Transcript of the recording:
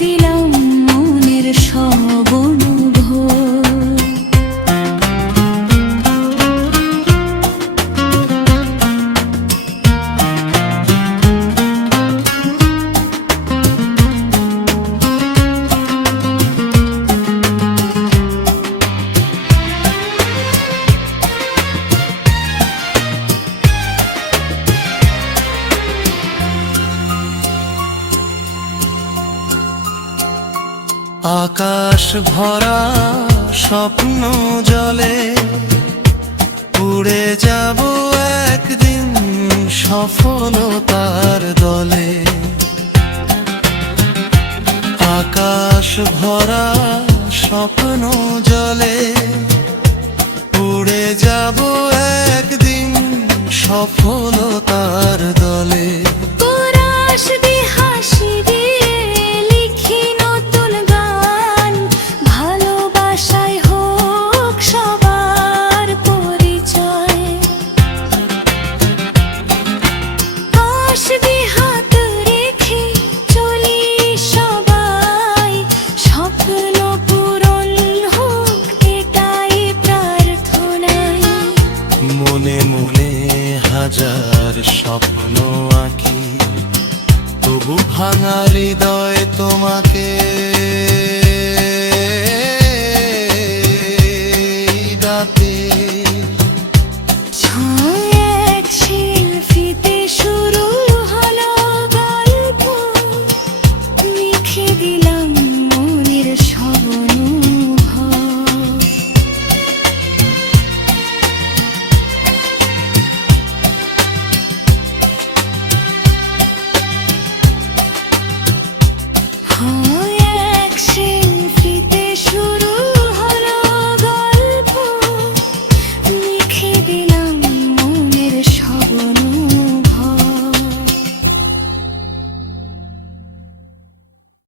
দিলাম মনের সব অনুভব। আকাশ ভরা স্বপ্ন জলে উড়ে যাব একদিন সফলতার দলে। আকাশ ভরা স্বপ্ন জলে উড়ে যাব একদিন সফলতার দলে। কোরাস দিয়ে হাসি দিয়ে লিখি নতুন গান, ভালোবাসায় হোক সবার পরিচয়। পাশ দিয়ে হাত রেখে চলি সবাই, স্বপ্ন পূরণ হোক এটাই প্রার্থনাই। মনে মনে হাজার স্বপ্ন আঁকি, তবু ভাঙা হৃদয় তোমাকে ডাকে। এক শিল্পীতে শুরু হলো গল্প, লিখে দিলাম মনের সব অনুভব। हाँ